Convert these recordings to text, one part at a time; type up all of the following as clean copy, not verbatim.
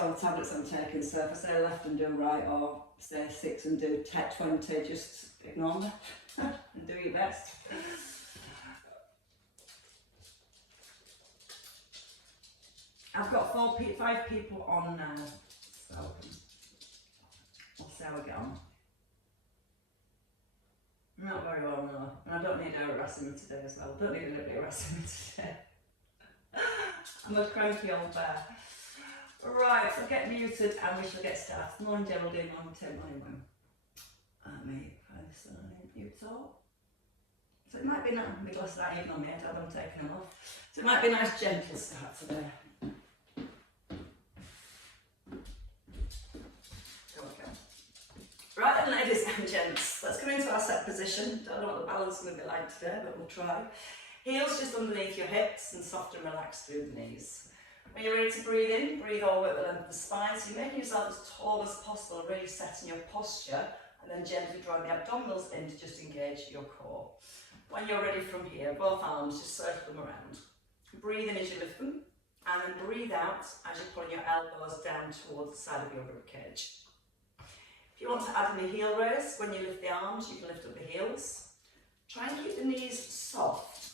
all the tablets I'm taking, so if I say left and do right, or say 6 and do 20, just ignore me and do your best. I've got 5 people on now, so we'll see how we get on. Not very well, no. And I don't need her harassing me today as well. Don't need anybody harassing me today. I'm a cranky old bear. Right, so get muted and we shall get started. Morning Geraldine, morning Tim, morning Wim. Me, personally, you talk. So it might be nice, my glasses aren't even on my head, I'm taking them off. So it might be a nice gentle start today. Right then, ladies and gents, let's come into our set position. Don't know what the balance is going to be like today, but we'll try. Heels just underneath your hips and soft and relaxed through the knees. When you're ready to breathe in, breathe all the way up the length of the spine, so you're making yourself as tall as possible, really setting your posture, and then gently drawing the abdominals in to just engage your core. When you're ready from here, both arms, just circle them around. Breathe in as you lift them, and then breathe out as you're pulling your elbows down towards the side of your ribcage. If you want to add in a heel raise, when you lift the arms, you can lift up the heels. Try and keep the knees soft,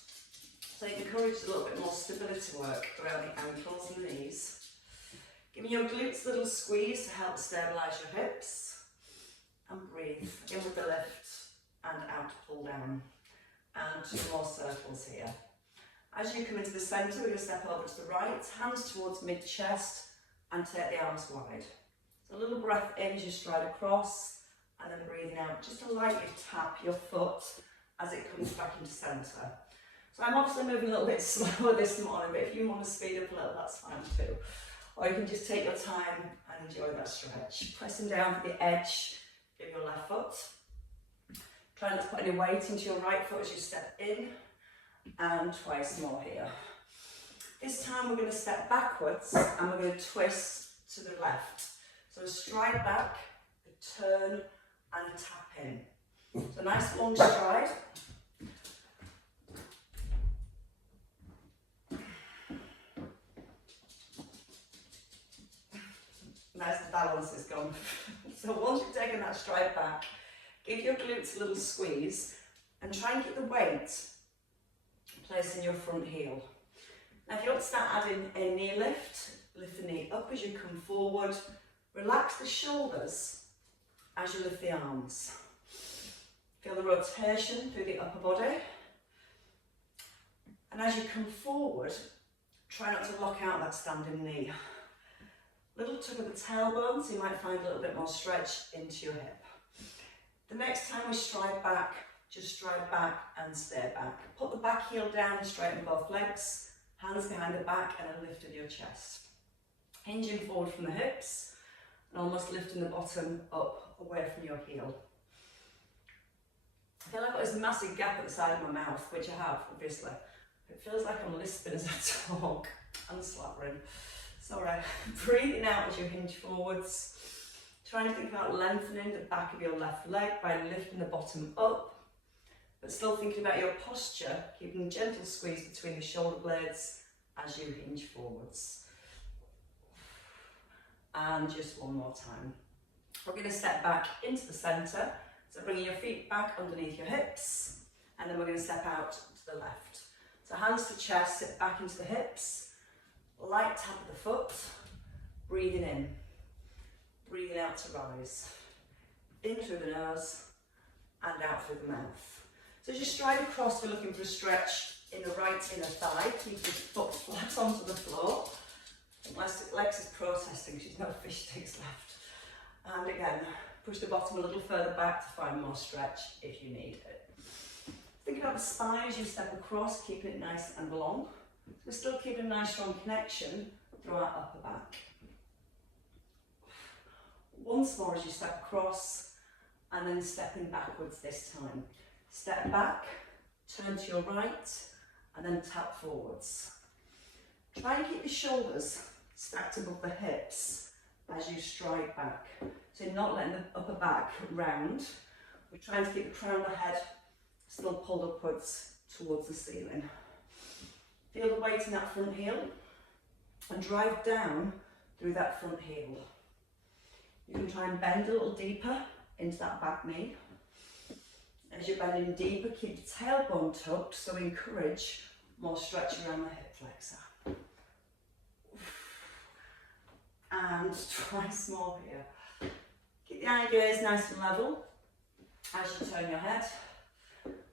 so you encourage a little bit more stability work around the ankles and the knees. Give your glutes a little squeeze to help stabilise your hips. And breathe in with the lift and out to pull down. And 2 more circles here. As you come into the centre, we're going to step over to the right, hands towards mid-chest, and take the arms wide. So a little breath in as you stride across, and then breathing out, just to lightly tap your foot as it comes back into centre. So I'm obviously moving a little bit slower this morning, but if you want to speed up a little, that's fine too. Or you can just take your time and enjoy that stretch. Pressing down to the edge of your left foot. Try not to put any weight into your right foot as you step in, and twice more here. This time we're going to step backwards and we're going to twist to the left. So a stride back, a turn and a tap in. So a nice long stride. Nice, the balance is gone. So once you've taken that stride back, give your glutes a little squeeze and try and keep the weight placed in your front heel. Now if you want to start adding a knee lift, lift the knee up as you come forward. Relax the shoulders as you lift the arms. Feel the rotation through the upper body. And as you come forward, try not to lock out that standing knee. Little tug of the tailbone, so you might find a little bit more stretch into your hip. The next time we stride back, just stride back and stay back. Put the back heel down and straighten both legs, hands behind the back and a lift of your chest. Hinging forward from the hips and almost lifting the bottom up away from your heel. I feel like I've got this massive gap at the side of my mouth, which I have, obviously. It feels like I'm lisping as I talk and slabbering. It's alright. Breathing out as you hinge forwards. Trying to think about lengthening the back of your left leg by lifting the bottom up, but still thinking about your posture, keeping a gentle squeeze between the shoulder blades as you hinge forwards. And just one more time. We're going to step back into the centre, so bringing your feet back underneath your hips, and then we're going to step out to the left. So hands to chest, sit back into the hips, light tap of the foot, breathing in, breathing out to rise. In through the nose and out through the mouth. So as you stride across, we're looking for a stretch in the right inner thigh. Keep your foot flat onto the floor. Lex is protesting, she's no fish sticks left. And again, push the bottom a little further back to find more stretch if you need it. Think about the spine as you step across, keeping it nice and long. We're still keeping a nice strong connection through our upper back. Once more as you step across, and then stepping backwards this time. Step back, turn to your right, and then tap forwards. Try and keep your shoulders stacked above the hips as you stride back. So you're not letting the upper back round. We're trying to keep the crown of the head still pulled upwards towards the ceiling. Feel the weight in that front heel and drive down through that front heel. You can try and bend a little deeper into that back knee. As you're bending deeper, keep the tailbone tucked, so encourage more stretch around the hip flexor. And try small here. Keep the eye gaze nice and level as you turn your head.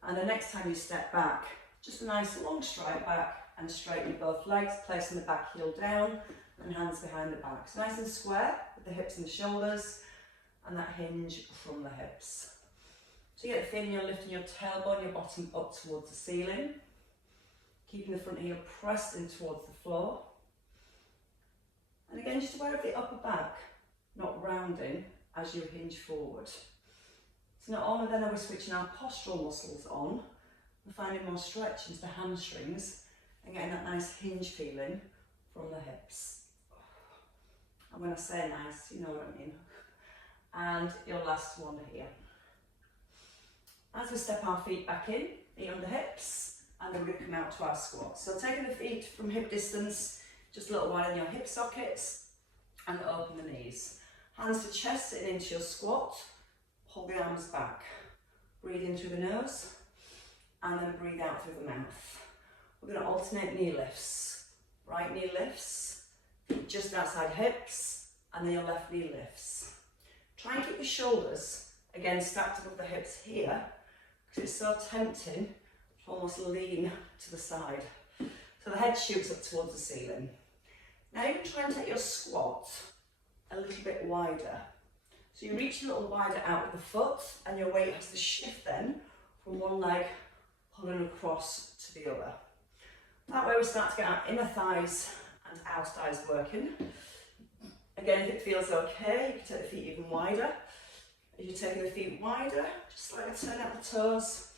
And the next time you step back, just a nice long stride back and straighten both legs, placing the back heel down and hands behind the back. So nice and square with the hips and the shoulders and that hinge from the hips. So you get the feeling you're lifting your tailbone, your bottom up towards the ceiling, keeping the front heel pressed in towards the floor. And again, just aware of the upper back, not rounding as you hinge forward. So not only then are we switching our postural muscles on, we're finding more stretch into the hamstrings and getting that nice hinge feeling from the hips. And when I say nice, you know what I mean. And your last one here. As we step our feet back in, knee under hips, and then we're going to come out to our squat. So taking the feet from hip distance, just a little wider in your hip sockets, and open the knees. Hands to chest, sitting into your squat. Pull the arms back. Breathe in through the nose, and then breathe out through the mouth. We're going to alternate knee lifts. Right knee lifts, just outside hips, and then your left knee lifts. Try and keep your shoulders, again, stacked above the hips here, because it's so tempting to almost lean to the side. So the head shoots up towards the ceiling. Now you can try and take your squat a little bit wider. So you reach a little wider out with the foot, and your weight has to shift then from one leg pulling across to the other. That way we start to get our inner thighs and outer thighs working. Again, if it feels okay, you can take the feet even wider. As you're taking the feet wider, just slightly turn out the toes,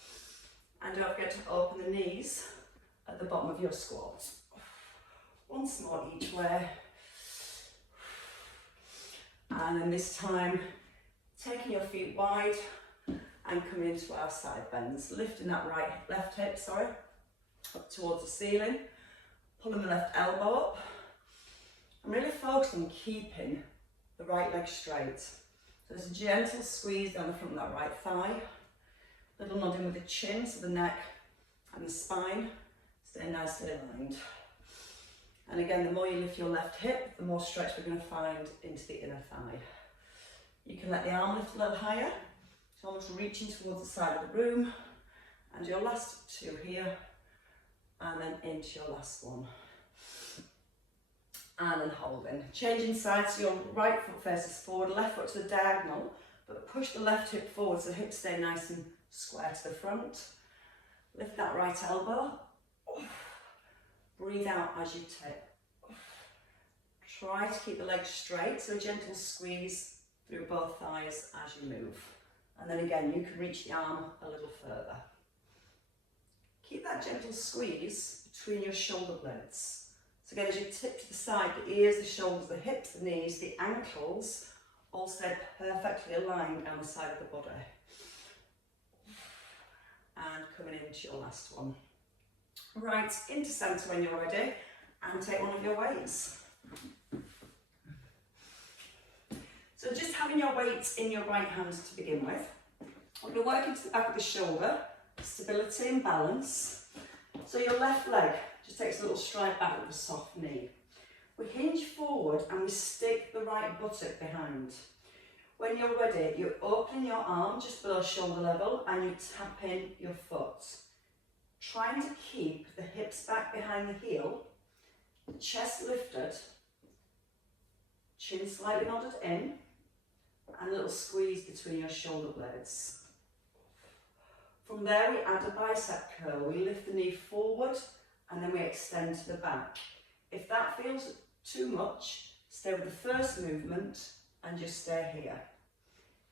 and don't forget to open the knees at the bottom of your squat. Once more each way. And then this time, taking your feet wide and coming into our side bends. Lifting that left hip, up towards the ceiling. Pulling the left elbow up. I'm really focusing on keeping the right leg straight. So there's a gentle squeeze down the front of that right thigh. Little nodding with the chin, so the neck and the spine stay nicely aligned. And again, the more you lift your left hip, the more stretch we're going to find into the inner thigh. You can let the arm lift a little higher, so almost reaching towards the side of the room. And your last two here, and then into your last one. And then holding. Changing sides, so your right foot faces forward, left foot to the diagonal, but push the left hip forward so the hips stay nice and square to the front. Lift that right elbow. Breathe out as you tip. Try to keep the legs straight, so a gentle squeeze through both thighs as you move. And then again, you can reach the arm a little further. Keep that gentle squeeze between your shoulder blades. So again, as you tip to the side, the ears, the shoulders, the hips, the knees, the ankles, all stay perfectly aligned down the side of the body. And coming into your last one. Right, into centre when you're ready, and take one of your weights. So just having your weights in your right hand to begin with. We're going to work into the back of the shoulder, stability and balance. So your left leg just takes a little stride back with a soft knee. We hinge forward and we stick the right buttock behind. When you're ready, you're opening your arm just below shoulder level and you tap in your foot. Trying to keep the hips back behind the heel, chest lifted, chin slightly nodded in, and a little squeeze between your shoulder blades. From there we add a bicep curl. We lift the knee forward and then we extend to the back. If that feels too much, stay with the first movement and just stay here.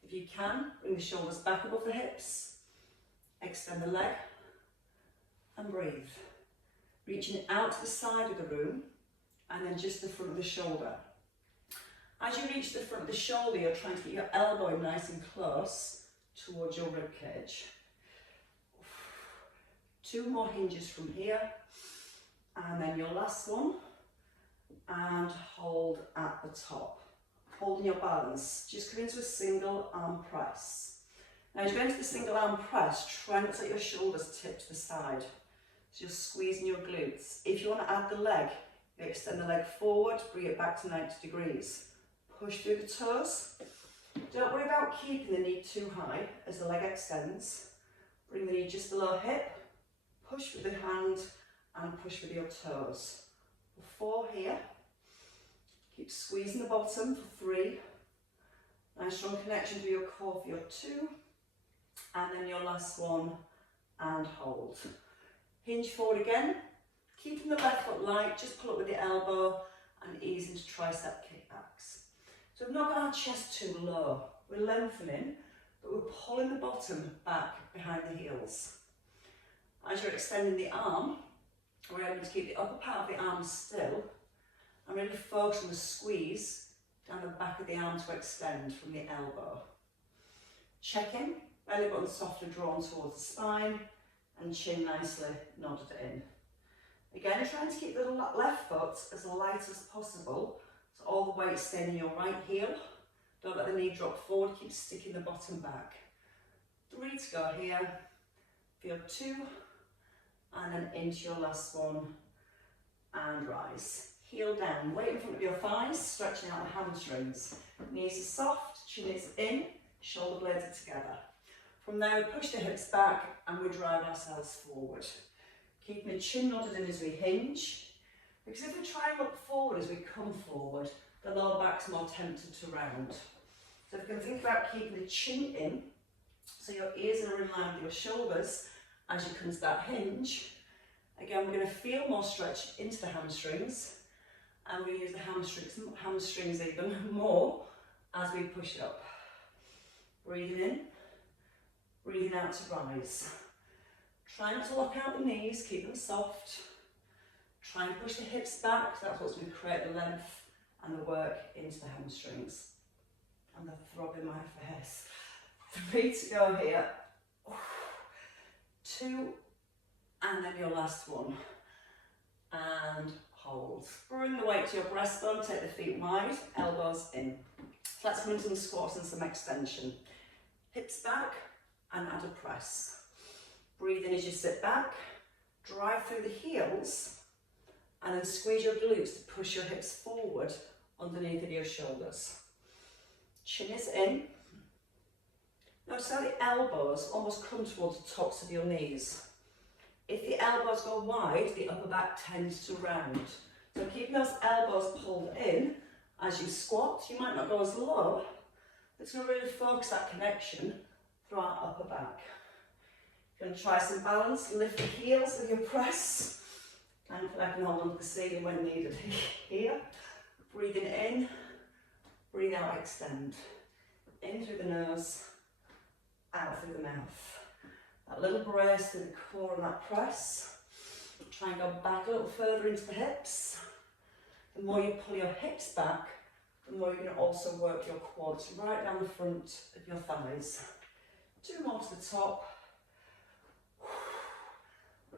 If you can, bring the shoulders back above the hips, extend the leg and breathe. Reaching out to the side of the room and then just the front of the shoulder. As you reach the front of the shoulder, you're trying to get your elbow nice and close towards your rib cage. 2 more hinges from here, and then your last one, and hold at the top. Holding your balance, just come into a single arm press. Now as you go into the single arm press, try not to let your shoulders tip to the side. So you're squeezing your glutes. If you want to add the leg, you extend the leg forward, bring it back to 90 degrees. Push through the toes. Don't worry about keeping the knee too high as the leg extends. Bring the knee just below hip, push with the hand and push with your toes. For 4 here. Keep squeezing the bottom for 3. Nice strong connection to your core for your 2. And then your last one and hold. Hinge forward again. Keeping the left foot light, just pull up with the elbow and ease into tricep kickbacks. So we've not got our chest too low. We're lengthening, but we're pulling the bottom back behind the heels. As you're extending the arm, we're able to keep the upper part of the arm still and really focus on the squeeze down the back of the arm to extend from the elbow. Check in, belly button softly drawn towards the spine and chin nicely nodded in. Again, trying to keep the left foot as light as possible, so all the weight staying in your right heel. Don't let the knee drop forward, keep sticking the bottom back. 3 to go here, for your 2, and then into your last one, and rise. Heel down, weight in front of your thighs, stretching out the hamstrings. Knees are soft, chin is in, shoulder blades are together. From there, we push the hips back and we drive ourselves forward. Keeping the chin nodded in as we hinge, because if we try and look forward as we come forward, the lower back's more tempted to round. So if you can think about keeping the chin in, so your ears are in line with your shoulders as you come to that hinge. Again, we're going to feel more stretch into the hamstrings, and we use the hamstrings even more as we push up. Breathing in, breathing out to rise. Try not to lock out the knees, keep them soft. Try and push the hips back, that's what's going to create the length and the work into the hamstrings. And the throb in my face. 3 to go here. 2, and then your last one. And hold. Bring the weight to your breastbone, take the feet wide, elbows in. Let's come into some squats and some extension. Hips back and add a press. Breathe in as you sit back, drive through the heels, and then squeeze your glutes to push your hips forward underneath of your shoulders. Chin is in. Notice how the elbows almost come towards the tops of your knees. If the elbows go wide, the upper back tends to round. So keeping those elbows pulled in as you squat, you might not go as low. It's going to really focus that connection through our upper back. You're going to try some balance, lift the heels with your press. Thankfully I can hold onto the ceiling when needed here. Breathing in, breathe out, extend. In through the nose, out through the mouth. That little brace through the core and that press. Try and go back a little further into the hips. The more you pull your hips back, the more you're going to also work your quads right down the front of your thighs. 2 more to the top.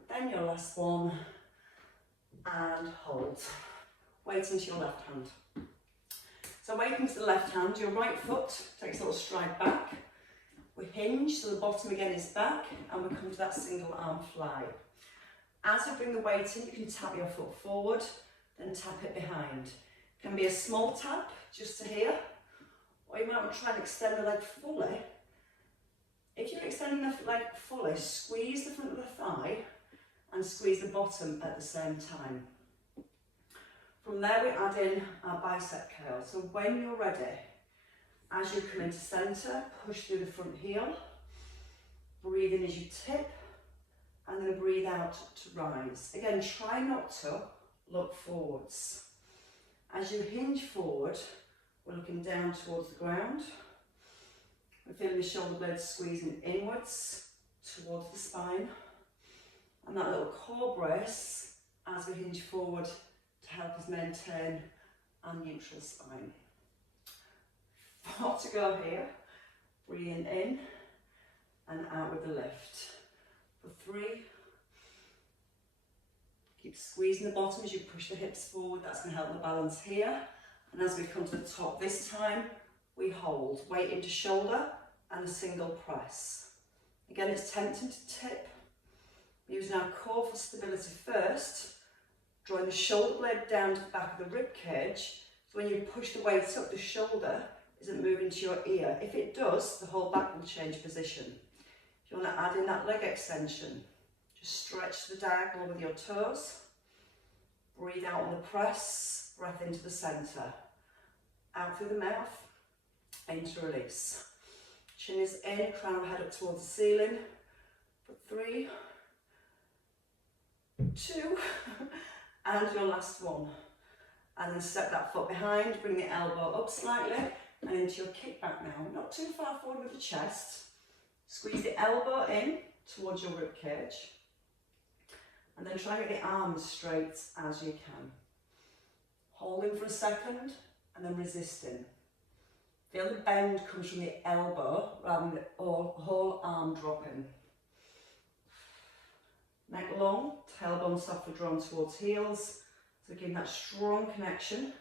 Then your last one. And hold. Weight into your left hand. So weight into the left hand, your right foot takes a little stride back. We hinge, so the bottom again is back, and we come to that single arm fly. As you bring the weight in, you can tap your foot forward, then tap it behind. It can be a small tap, just to here, or you might want to try and extend the leg fully. If you're extending the leg fully, squeeze the front of the thigh and squeeze the bottom at the same time. From there we add in our bicep curl. So when you're ready, as you come into centre, push through the front heel, breathe in as you tip, and then breathe out to rise. Again, try not to look forwards. As you hinge forward, we're looking down towards the ground. We're feeling the shoulder blades squeezing inwards towards the spine. And that little core brace as we hinge forward to help us maintain our neutral spine. 4 to go here. Breathing in and out with the lift. For 3. Keep squeezing the bottom as you push the hips forward. That's going to help the balance here. And as we come to the top this time, we hold, weight into shoulder and a single press. Again, it's tempting to tip. Using our core for stability first, drawing the shoulder blade down to the back of the rib cage, so when you push the weight up, the shoulder isn't moving to your ear. If it does, the whole back will change position. If you want to add in that leg extension, just stretch the diagonal with your toes, breathe out on the press, breath into the centre, out through the mouth, into release. Chin is in, crown head up towards the ceiling, for 3, 2, and your last one. And then step that foot behind, bring the elbow up slightly, and into your kickback now. Not too far forward with the chest. Squeeze the elbow in towards your rib cage. And then try and get the arms straight as you can. Holding for a second, and then resisting. Feel the bend comes from the elbow rather than the whole arm dropping. Neck long, tailbone softly drawn towards heels. So giving that strong connection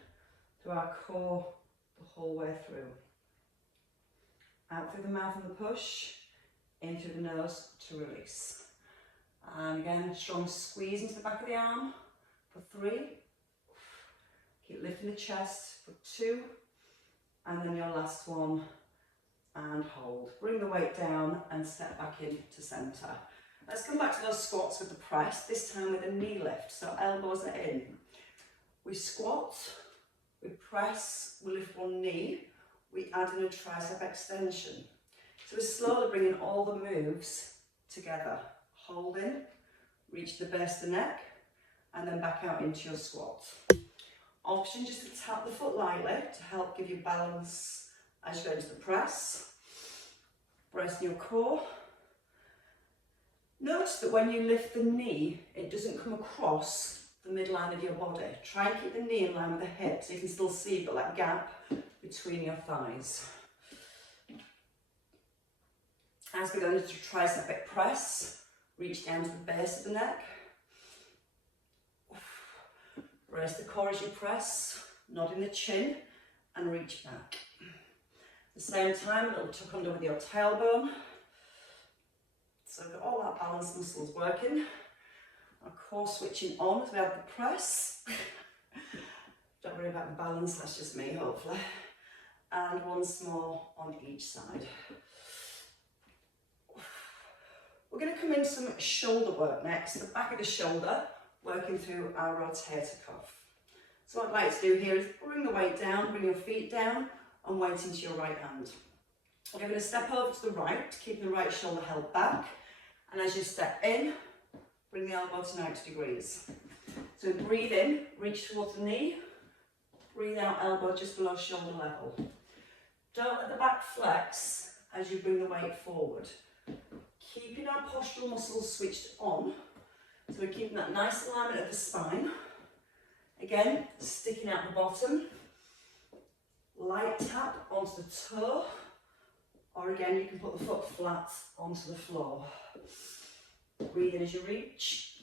to our core the whole way through. Out through the mouth and the push, in through the nose to release. And again, strong squeeze into the back of the arm for 3. Keep lifting the chest for 2. And then your last one, and hold. Bring the weight down and step back into centre. Let's come back to those squats with the press, this time with a knee lift, so elbows are in. We squat, we press, we lift one knee, we add in a tricep extension. So we're slowly bringing all the moves together. Holding, reach the base of the neck, and then back out into your squat. Option just to tap the foot lightly to help give you balance as you go into the press. Brace your core. Notice that when you lift the knee, it doesn't come across the midline of your body. Try and keep the knee in line with the hip so you can still see but that gap between your thighs. As we go into triceps press, reach down to the base of the neck. Brace the core as you press, nodding the chin and reach back. At the same time, a little tuck under with your tailbone. So we've got all our balance muscles working. Our core switching on as we have the press. Don't worry about the balance, that's just me hopefully. And once more on each side. We're going to come into some shoulder work next, the back of the shoulder, working through our rotator cuff. So what I'd like to do here is bring the weight down, bring your feet down, and weight into your right hand. You're going to step over to the right, keeping the right shoulder held back. And as you step in, bring the elbow to 90 degrees. So breathe in, reach towards the knee. Breathe out, elbow just below shoulder level. Don't let the back flex as you bring the weight forward. Keeping our postural muscles switched on. So we're keeping that nice alignment of the spine. Again, sticking out the bottom. Light tap onto the toe. Or again, you can put the foot flat onto the floor. Breathe in as you reach.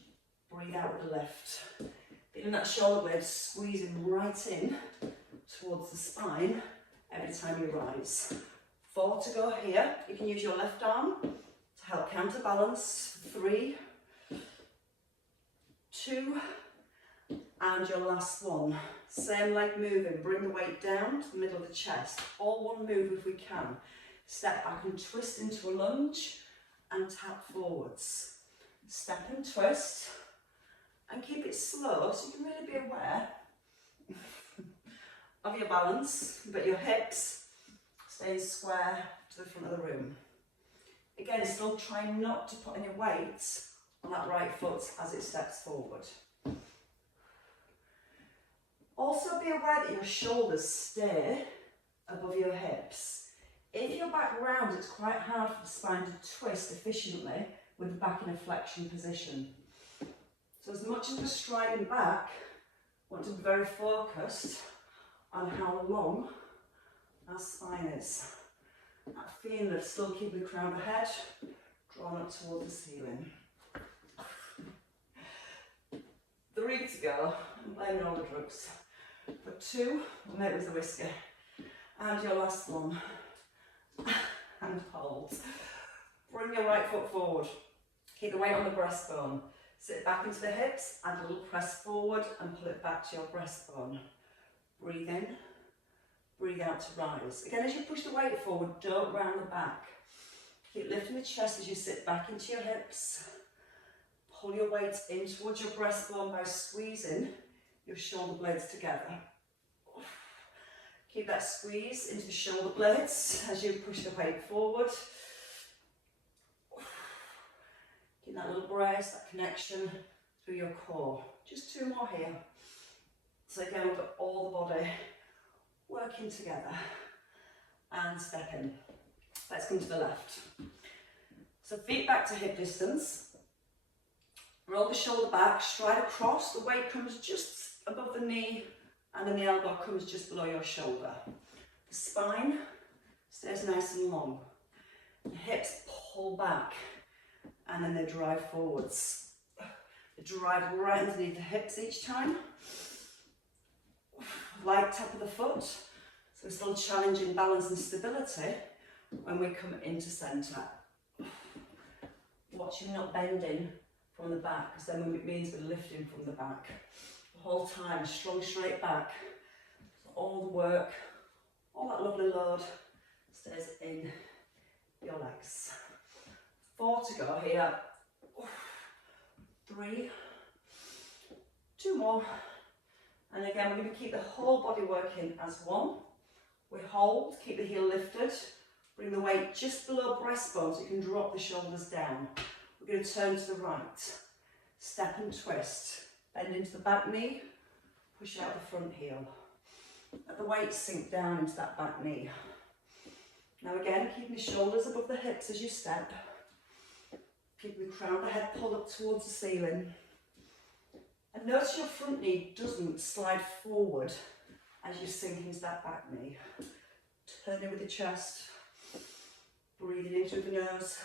Breathe out with the lift. Feeling that shoulder blade squeezing right in towards the spine every time you rise. 4 to go here. You can use your left arm to help counterbalance. 3, 2, and your last one. Same leg moving. Bring the weight down to the middle of the chest. All one move if we can. Step back and twist into a lunge and tap forwards. Step and twist and keep it slow so you can really be aware of your balance, but your hips stay square to the front of the room. Again, still try not to put any weight on that right foot as it steps forward. Also be aware that your shoulders stay above your hips. If you're back round, it's quite hard for the spine to twist efficiently with the back in a flexion position. So as much as we're striding back, we want to be very focused on how long our spine is. That feeling of still keeping the crown of the head drawn up towards the ceiling. The 3 to go. I'm blaming all the drugs. For 2, or maybe it was the whiskey. And your last one. And hold. Bring your right foot forward. Keep the weight on the breastbone. Sit back into the hips, add a little press forward and pull it back to your breastbone. Breathe in, breathe out to rise. Again, as you push the weight forward, don't round the back. Keep lifting the chest as you sit back into your hips. Pull your weight in towards your breastbone by squeezing your shoulder blades together. Keep that squeeze into the shoulder blades as you push the weight forward. Keep that little brace, that connection through your core. Just 2 more here. So again, we've got all the body working together. And step in. Let's come to the left. So feet back to hip distance. Roll the shoulder back, stride across. The weight comes just above the knee and then the elbow comes just below your shoulder. The spine stays nice and long. The hips pull back and then they drive forwards. They drive right underneath the hips each time. Light tap of the foot. So we're still challenging balance and stability when we come into centre. Watch you not bending from the back, because then it means we're lifting from the back. The whole time, strong straight back. So all the work, all that lovely load stays in your legs. 4 to go here. 3, 2 more. And again, we're going to keep the whole body working as one. We hold, keep the heel lifted. Bring the weight just below breastbone so you can drop the shoulders down. We're going to turn to the right. Step and twist. Bend into the back knee. Push out the front heel. Let the weight sink down into that back knee. Now again, keeping the shoulders above the hips as you step. Keeping the crown of the head pulled up towards the ceiling. And notice your front knee doesn't slide forward as you sink into that back knee. Turn it with the chest. Breathing in through the nose,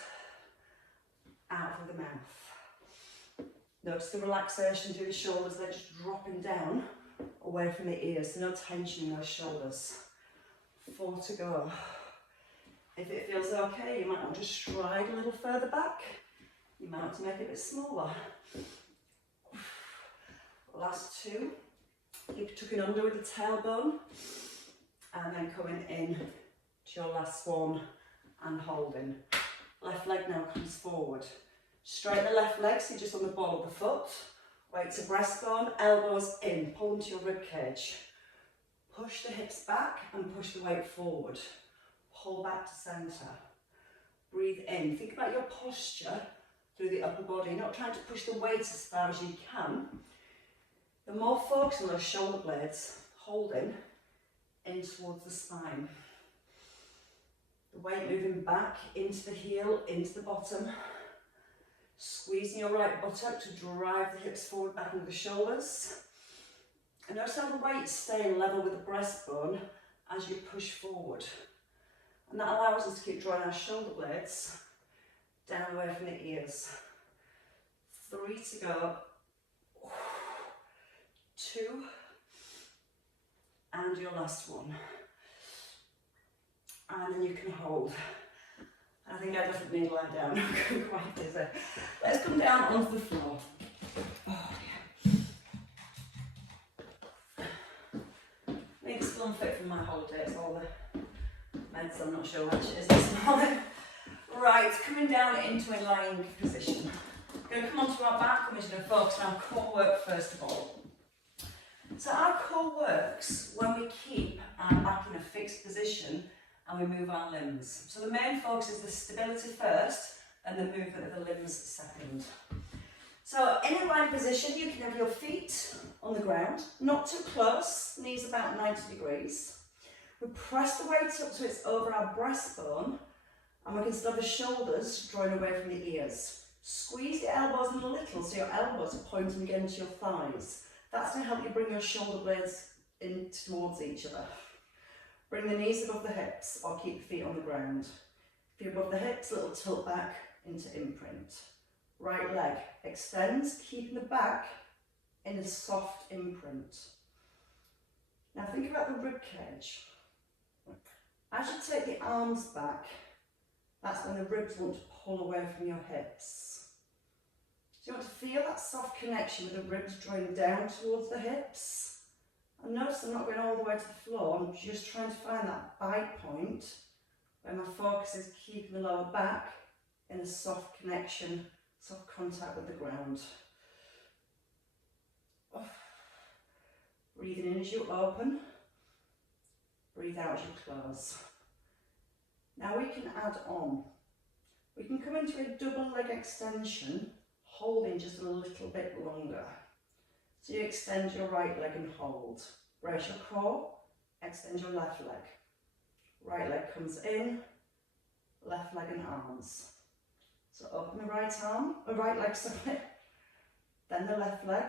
out through the mouth. Notice the relaxation through the shoulders, they're just dropping down away from the ears, so no tension in those shoulders. 4 to go. If it feels okay, you might want to stride a little further back. You might want to make it a bit smaller. Last 2. Keep tucking under with the tailbone, and then coming in to your last one. And holding. Left leg now comes forward. Straighten the left leg, so you're just on the ball of the foot. Weight to breastbone, elbows in, pull into your rib cage. Push the hips back and push the weight forward. Pull back to centre. Breathe in. Think about your posture through the upper body. Not trying to push the weight as far as you can. The more focus on those shoulder blades, holding in towards the spine. The weight moving back into the heel, into the bottom. Squeezing your right buttock to drive the hips forward back into the shoulders. And notice how the weight's staying level with the breastbone as you push forward. And that allows us to keep drawing our shoulder blades down away from the ears. 3 to go. 2. And your last one. And then you can hold. I think I definitely need to lie down. I'm quite dizzy. Let's come down onto the floor. Oh, yeah. Maybe still unfit from my holiday. It's all the meds. I'm not sure which it is this morning. Right, coming down into a lying position. We're going to come onto our back and we're just going to focus on our core work first of all. So our core works when we keep our back in a fixed position and we move our limbs. So the main focus is the stability first and the movement of the limbs second. So in a lying position, you can have your feet on the ground, not too close, knees about 90 degrees. We press the weight up so it's over our breastbone, and we can still have the shoulders drawing away from the ears. Squeeze the elbows in a little so your elbows are pointing again to your thighs. That's going to help you bring your shoulder blades in towards each other. Bring the knees above the hips or keep the feet on the ground. If you're above the hips, a little tilt back into imprint. Right leg extends, keeping the back in a soft imprint. Now think about the rib cage. As you take the arms back, that's when the ribs want to pull away from your hips. So you want to feel that soft connection with the ribs drawing down towards the hips. And notice I'm not going all the way to the floor, I'm just trying to find that bite point where my focus is keeping the lower back in a soft connection, soft contact with the ground. Breathing in as you open, breathe out as you close. Now we can add on. We can come into a double leg extension, holding just a little bit longer. So you extend your right leg and hold. Brace your core, extend your left leg. Right leg comes in, left leg and arms. So open the right leg, sorry. Then the left leg,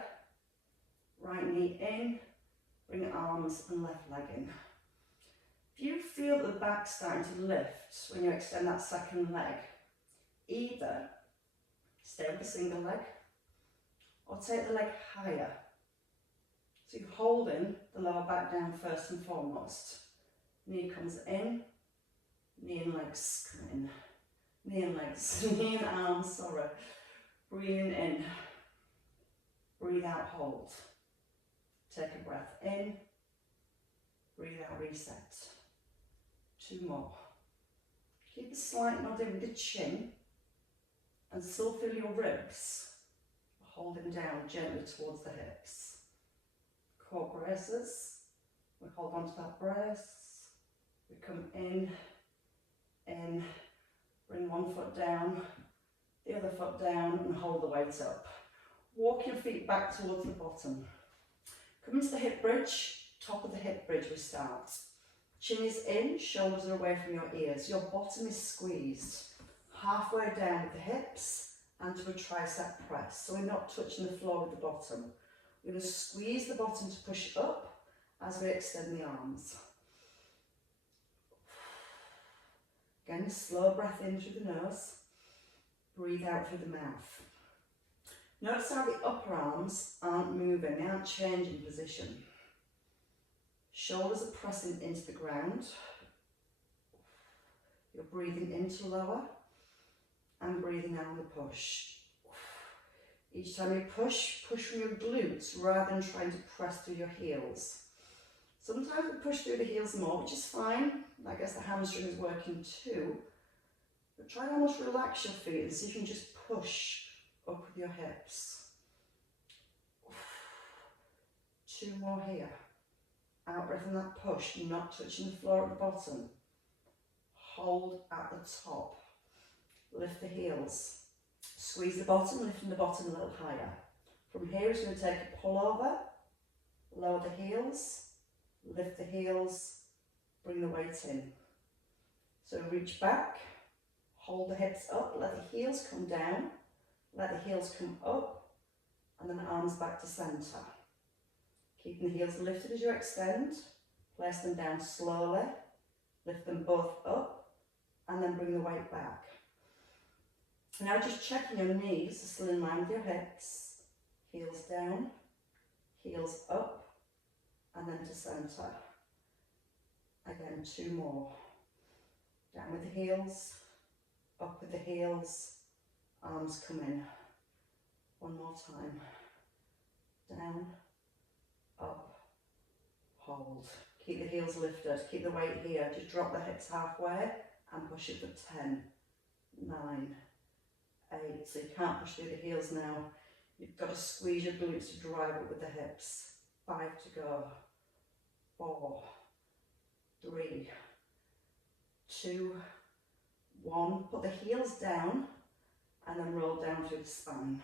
right knee in, bring arms and left leg in. If you feel the back starting to lift when you extend that second leg, either stay with a single leg or take the leg higher. So you're holding the lower back down first and foremost. Knee comes in, knee and legs come in. Knee and legs, knee and arms, sorry. Breathing in, breathe out, hold. Take a breath in, breathe out, reset. 2 more. Keep a slight nod in with the chin and still feel your ribs holding down gently towards the hips. Core braces, we hold on to that brace, we come in, bring one foot down, the other foot down and hold the weight up. Walk your feet back towards the bottom. Come into the hip bridge, top of the hip bridge we start. Chin is in, shoulders are away from your ears. Your bottom is squeezed. Halfway down with the hips and to a tricep press. So we're not touching the floor with the bottom. We're going to squeeze the bottom to push up as we extend the arms. Again, a slow breath in through the nose. Breathe out through the mouth. Notice how the upper arms aren't moving, they aren't changing position. Shoulders are pressing into the ground. You're breathing into lower and breathing out on the push. Each time you push, push from your glutes rather than trying to press through your heels. Sometimes we push through the heels more, which is fine. I guess the hamstring is working too. But try and almost relax your feet and see if you can just push up with your hips. 2 more here. Out breath on that push, not touching the floor at the bottom. Hold at the top. Lift the heels. Squeeze the bottom, lifting the bottom a little higher. From here, it's going to take a pull over, lower the heels, lift the heels, bring the weight in. So reach back, hold the hips up, let the heels come down, let the heels come up, and then arms back to centre. Keeping the heels lifted as you extend, place them down slowly, lift them both up, and then bring the weight back. Now just checking your knees are still in line with your hips, heels down, heels up, and then to centre. Again, 2 more. Down with the heels, up with the heels, arms come in. 1 more time. Down, up, hold. Keep the heels lifted, keep the weight here. Just drop the hips halfway and push it for 10, 9, 8. So you can't push through the heels now. You've got to squeeze your glutes to drive it with the hips. 5 to go. 4, 3, 2, 1. Put the heels down and then roll down through the spine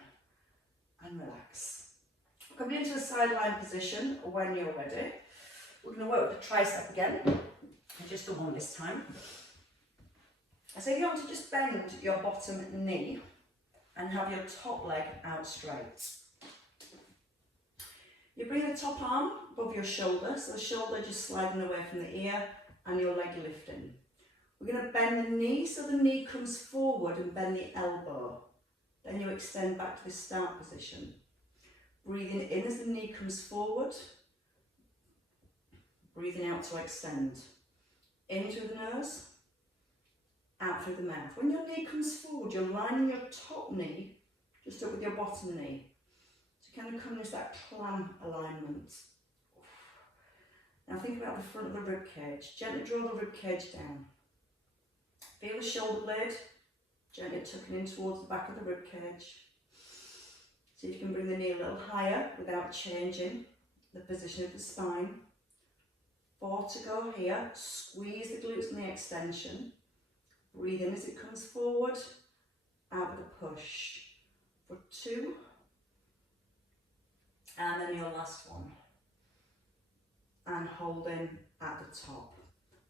and relax. Coming into a sideline position when you're ready. We're going to work with the tricep again. Just the one this time. So you want to just bend your bottom knee and have your top leg out straight. You bring the top arm above your shoulder, so the shoulder just sliding away from the ear and your leg lifting. We're going to bend the knee so the knee comes forward and bend the elbow. Then you extend back to the start position. Breathing in as the knee comes forward. Breathing out to extend. In through the nose, out through the mouth. When your knee comes forward, you're lining your top knee just up with your bottom knee. So kind of come into that clam alignment. Now think about the front of the rib cage. Gently draw the rib cage down. Feel the shoulder blade gently tucking in towards the back of the rib cage. See if you can bring the knee a little higher without changing the position of the spine. 4 to go here. Squeeze the glutes and the extension. Breathe in as it comes forward. Out with a push. For 2. And then your last one. And hold in at the top.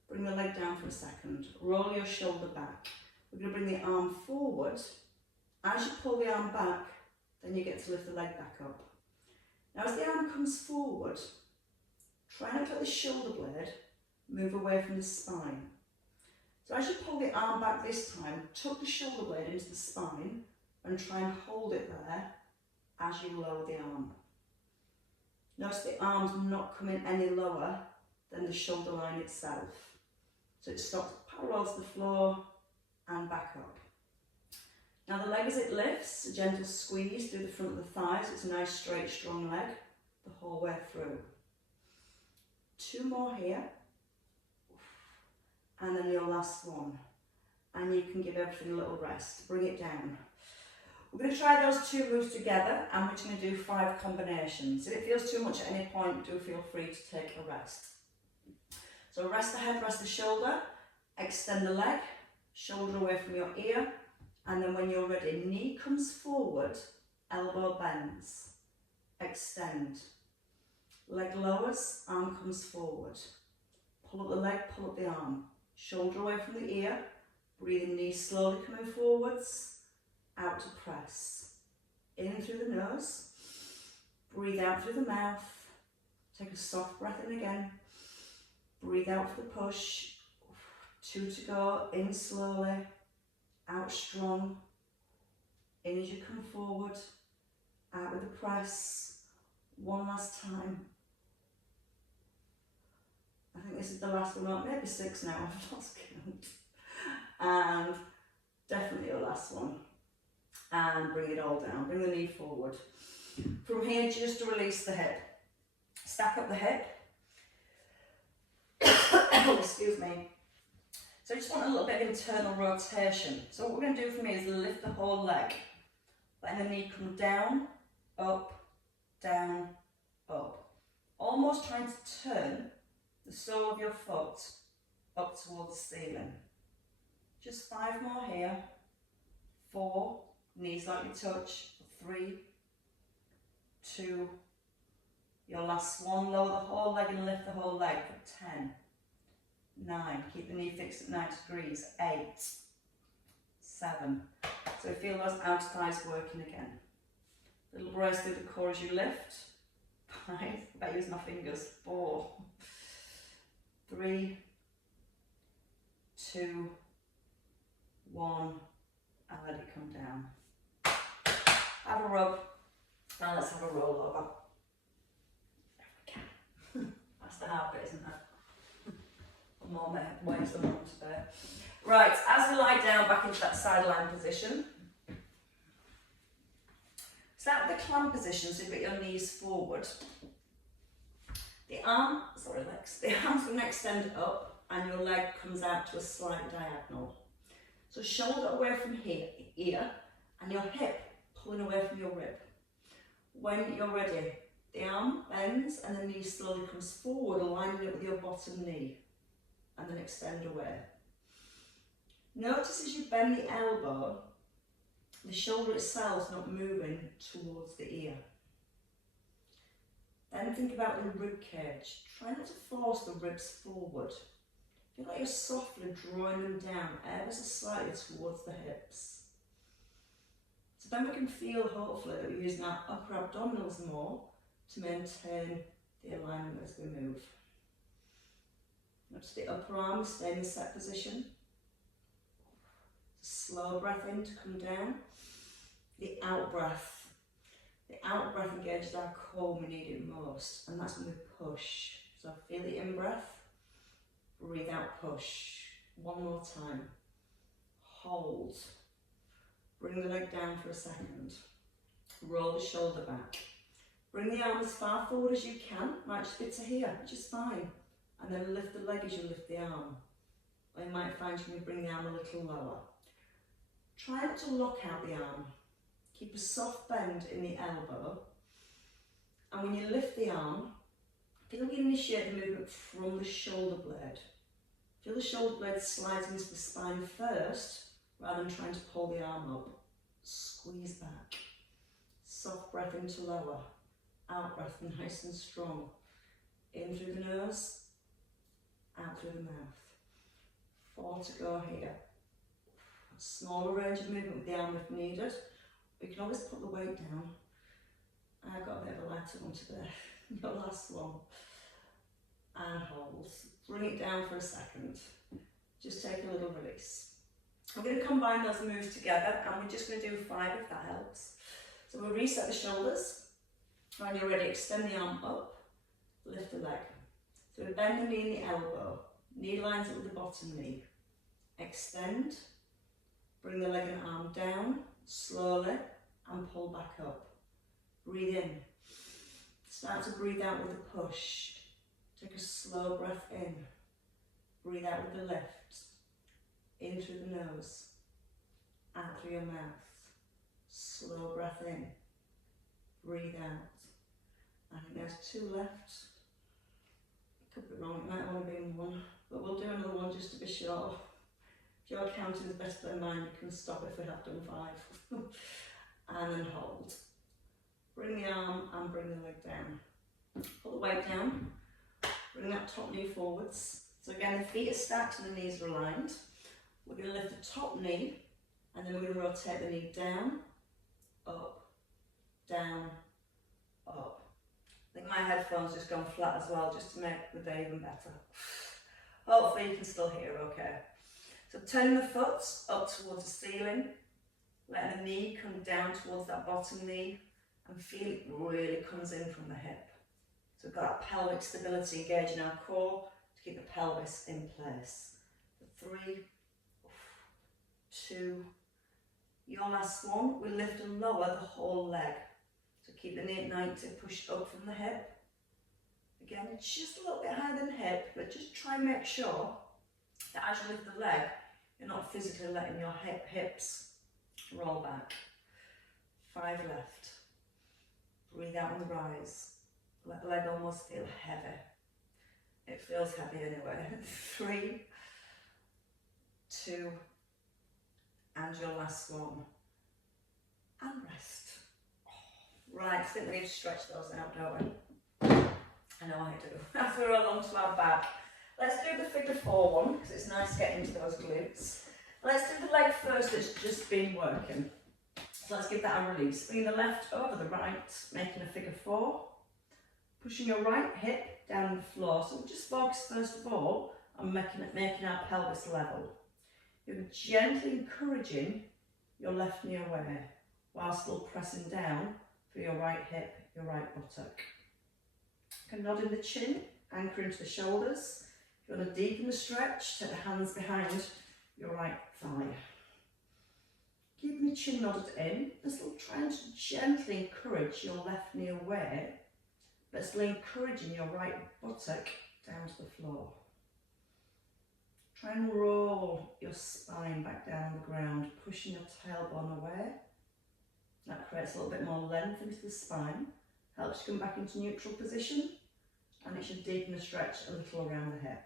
Bring the leg down for a second. Roll your shoulder back. We're going to bring the arm forward. As you pull the arm back, then you get to lift the leg back up. Now as the arm comes forward, try not to let the shoulder blade move away from the spine. So as you pull the arm back this time, tuck the shoulder blade into the spine and try and hold it there as you lower the arm. Notice the arm's not coming any lower than the shoulder line itself. So it stops parallel to the floor and back up. Now the leg as it lifts, a gentle squeeze through the front of the thighs. It's a nice straight strong leg the whole way through. 2 more here. And then your last one. And you can give everything a little rest. Bring it down. We're going to try those 2 moves together and we're going to do 5 combinations. If it feels too much at any point, do feel free to take a rest. So rest the head, rest the shoulder, extend the leg, shoulder away from your ear, and then when you're ready, knee comes forward, elbow bends, extend. Leg lowers, arm comes forward. Pull up the leg, pull up the arm. Shoulder away from the ear, breathing, knee slowly coming forwards, out to press. In through the nose, breathe out through the mouth. Take a soft breath in again. Breathe out for the push. 2 to go, in slowly, out strong. In as you come forward, out with the press. 1 last time. I think this is the last one, maybe 6 now, I've lost count. And definitely the last one. And bring it all down, bring the knee forward. From here, just to release the hip. Stack up the hip. Excuse me. So I just want a little bit of internal rotation. So what we're going to do from here is lift the whole leg. Letting the knee come down, up, down, up. Almost trying to turn the sole of your foot up towards the ceiling. Just 5 more here. 4, knees lightly touch. 3, 2, your last one. Lower the whole leg and lift the whole leg for 10. 9, keep the knee fixed at 90 degrees. 8, 7. So feel those outer thighs working again. Little brace through the core as you lift. 5, I bet use my fingers. 4, 3, 2, 1, and let it come down. Have a rub, and let's have a roll over. That's the hard bit, isn't it? More ways than one to bear. Right, as we lie down back into that sideline position, start with the clam position, so you've got your knees forward. The arm's going to extend up and your leg comes out to a slight diagonal. So shoulder away from here, ear, and your hip pulling away from your rib. When you're ready, the arm bends and the knee slowly comes forward, aligning it with your bottom knee, and then extend away. Notice as you bend the elbow, the shoulder itself is not moving towards the ear. Then think about the rib cage. Try not to force the ribs forward. Feel like you're softly drawing them down ever so slightly towards the hips. So then we can feel, hopefully, that we're using our upper abdominals more to maintain the alignment as we move. Notice the upper arm stay in the set position. Slow breath in to come down. The out breath. The out breath engages our core when we need it most, and that's when we push. So feel the in breath, breathe out, push. One more time. Hold. Bring the leg down for a second. Roll the shoulder back. Bring the arm as far forward as you can. Might just be to here, which is fine. And then lift the leg as you lift the arm. Or you might find you can bring the arm a little lower. Try not to lock out the arm. Keep a soft bend in the elbow. And when you lift the arm, feel we initiate the movement from the shoulder blade. Feel the shoulder blade slides into the spine first, rather than trying to pull the arm up. Squeeze back. Soft breath into lower. Out breath nice and strong. In through the nose, out through the mouth. 4 to go here. Smaller range of movement with the arm if needed. We can always put the weight down. I've got a bit of a lighter one today. Your last one. And hold. Bring it down for a second. Just take a little release. I'm going to combine those moves together and we're just going to do 5 if that helps. So we'll reset the shoulders. When you're ready, extend the arm up, lift the leg. So we bend the knee in the elbow. Knee lines up with the bottom knee. Extend. Bring the leg and arm down slowly and pull back up. Breathe in. Start to breathe out with a push. Take a slow breath in. Breathe out with the lift. In through the nose. Out through your mouth. Slow breath in. Breathe out. I think there's 2 left. Could be wrong, it might only be 1, but we'll do another one just to be sure. If your counting is better than mine, you can stop if we have done 5. And then hold. Bring the arm and bring the leg down. Put the weight down. Bring that top knee forwards. So again, the feet are stacked and the knees are aligned. We're going to lift the top knee and then we're going to rotate the knee down, up, down, up. I think my headphones just gone flat as well, just to make the day even better. Hopefully you can still hear okay. So turning the foot up towards the ceiling, letting the knee come down towards that bottom knee and feel it really comes in from the hip. So we've got that pelvic stability engaging our core to keep the pelvis in place. 3, 2, your last one, we lift and lower the whole leg. So keep the knee at 90, push up from the hip. Again, just a little bit higher than hip, but just try and make sure that as you lift the leg, you're not physically letting your hips roll back. 5 left. Breathe out on the rise. Let the leg almost feel heavy. It feels heavy anyway. 3, 2, and your last one. And rest. Right, I think we need to stretch those out, don't we? I know I do. As we roll onto our back. Let's do the figure 4 one, because it's nice getting into those glutes. Let's do the leg first that's just been working. So let's give that a release. Bring the left over the right, making a figure 4. Pushing your right hip down on the floor. So we'll just focus first of all on making our pelvis level. You're gently encouraging your left knee away, while still pressing down for your right hip, your right buttock. You can nod in the chin, anchor into the shoulders. If you want to deepen the stretch, take the hands behind your right thigh. Keeping the chin nodded in, just trying to gently encourage your left knee away, but still encouraging your right buttock down to the floor. Try and roll your spine back down on the ground, pushing your tailbone away. That creates a little bit more length into the spine, helps you come back into neutral position, and it should deepen the stretch a little around the hip.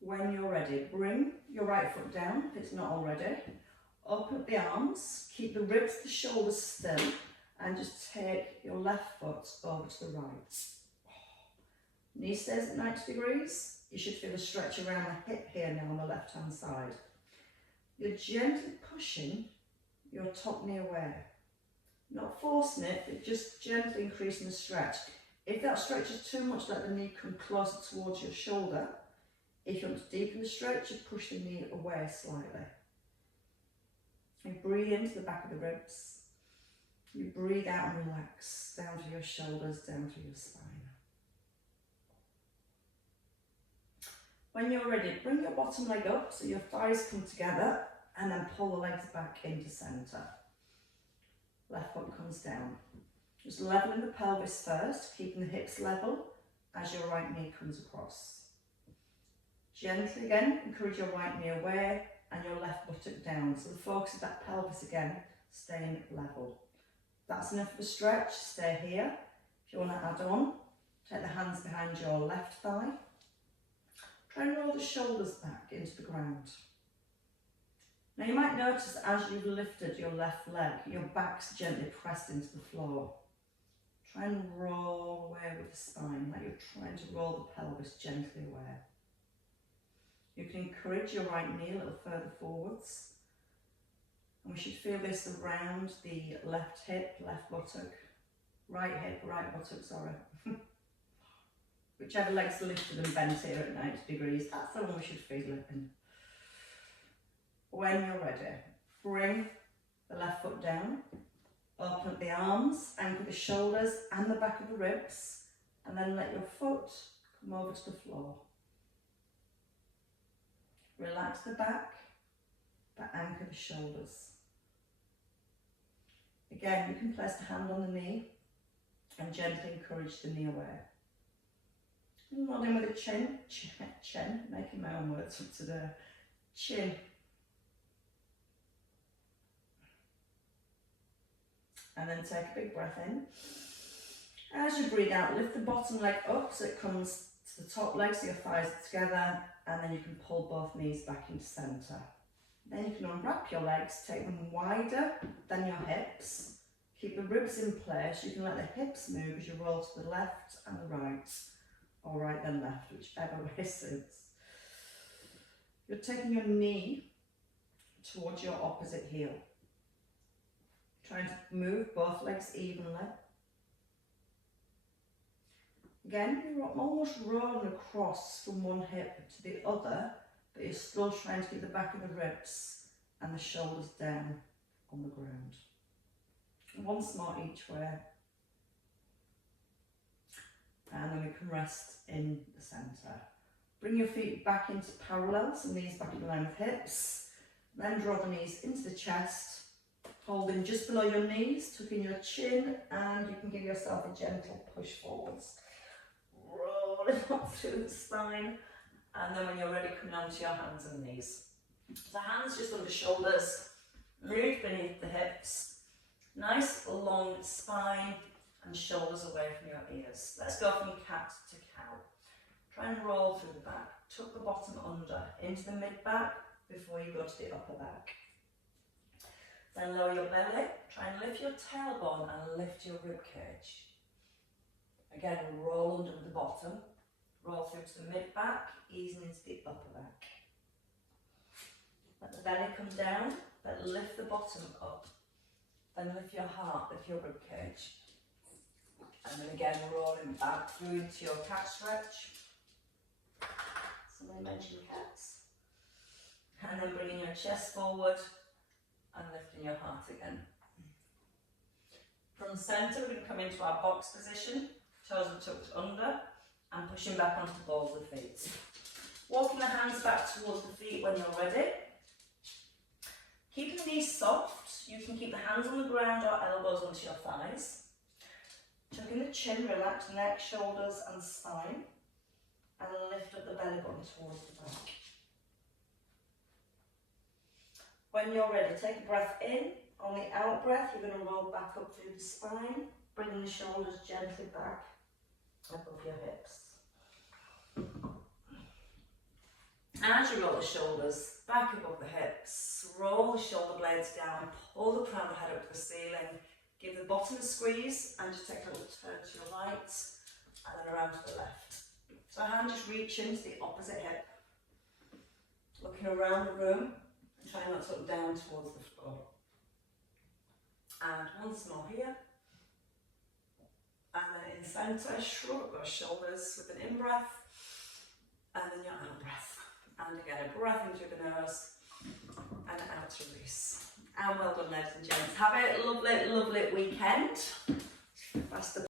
When you're ready, bring your right foot down if it's not already. Open up the arms, keep the ribs, the shoulders still, and just take your left foot over to the right. Knee stays at 90 degrees. You should feel a stretch around the hip here now on the left hand side. You're gently pushing your top knee away. Not forcing it, but just gently increasing the stretch. If that stretch is too much, let the knee come closer towards your shoulder. If you want to deepen the stretch, you push the knee away slightly. And breathe into the back of the ribs. You breathe out and relax down to your shoulders, down to your spine. When you're ready, bring your bottom leg up so your thighs come together and then pull the legs back into centre. Left foot comes down. Just leveling the pelvis first, keeping the hips level as your right knee comes across. Gently again, encourage your right knee away and your left buttock down. So the focus of that pelvis again, staying level. That's enough of a stretch, stay here. If you want to add on, take the hands behind your left thigh. Try and roll the shoulders back into the ground. Now you might notice as you've lifted your left leg, your back's gently pressed into the floor. Try and roll away with the spine, like you're trying to roll the pelvis gently away. You can encourage your right knee a little further forwards. And we should feel this around the left hip, left buttock, right hip, right buttock, sorry. Whichever leg's lifted and bent here at 90 degrees, that's the one we should feel it in. When you're ready, bring the left foot down, open up the arms, anchor the shoulders and the back of the ribs, and then let your foot come over to the floor. Relax the back, but anchor the shoulders. Again, you can place the hand on the knee and gently encourage the knee away. Nod in with the chin, making my own words up today. Chin. And then take a big breath in. As you breathe out, lift the bottom leg up so it comes to the top leg so your thighs are together, and then you can pull both knees back into centre. Then you can unwrap your legs, take them wider than your hips. Keep the ribs in place. You can let the hips move as you roll to the left and the right, or right then left, whichever way suits. You're taking your knee towards your opposite heel. Trying to move both legs evenly. Again, you're almost rolling across from one hip to the other, but you're still trying to keep the back of the ribs and the shoulders down on the ground. Once more each way. And then we can rest in the centre. Bring your feet back into parallels and knees back in line with hips. Then draw the knees into the chest. Holding just below your knees, tucking your chin, and you can give yourself a gentle push forwards. Rolling up through the spine, and then when you're ready, coming onto your hands and knees. So hands just under shoulders, move beneath the hips, nice long spine, and shoulders away from your ears. Let's go from cat to cow. Try and roll through the back, tuck the bottom under, into the mid-back, before you go to the upper back. Then lower your belly, try and lift your tailbone and lift your rib cage. Again, roll under the bottom, roll through to the mid-back, easing into the upper back. Let the belly come down, but lift the bottom up. Then lift your heart, lift your rib cage. And then again, rolling back through into your cat stretch. Somebody mentioned cats. And then bringing your chest forward and lifting your heart again. From centre, we're going to come into our box position, toes are tucked under, and pushing back onto the balls of the feet. Walking the hands back towards the feet when you're ready. Keeping the knees soft, you can keep the hands on the ground or elbows onto your thighs. Tucking the chin, relax neck, shoulders and spine, and lift up the belly button towards the back. When you're ready, take a breath in. On the out breath, you're going to roll back up through the spine, bringing the shoulders gently back above your hips. As you roll the shoulders back above the hips, roll the shoulder blades down, pull the crown of the head up to the ceiling, give the bottom a squeeze, and just take a little turn to your right, and then around to the left. So hand just reaching to the opposite hip, looking around the room, and trying not to look down towards the floor. And once more here. And then in centre, shrug up those shoulders with an in-breath, and then your out-breath. And again, a breath in through the nose, and out to release. And well done, ladies and gents. Have a lovely, lovely weekend. That's the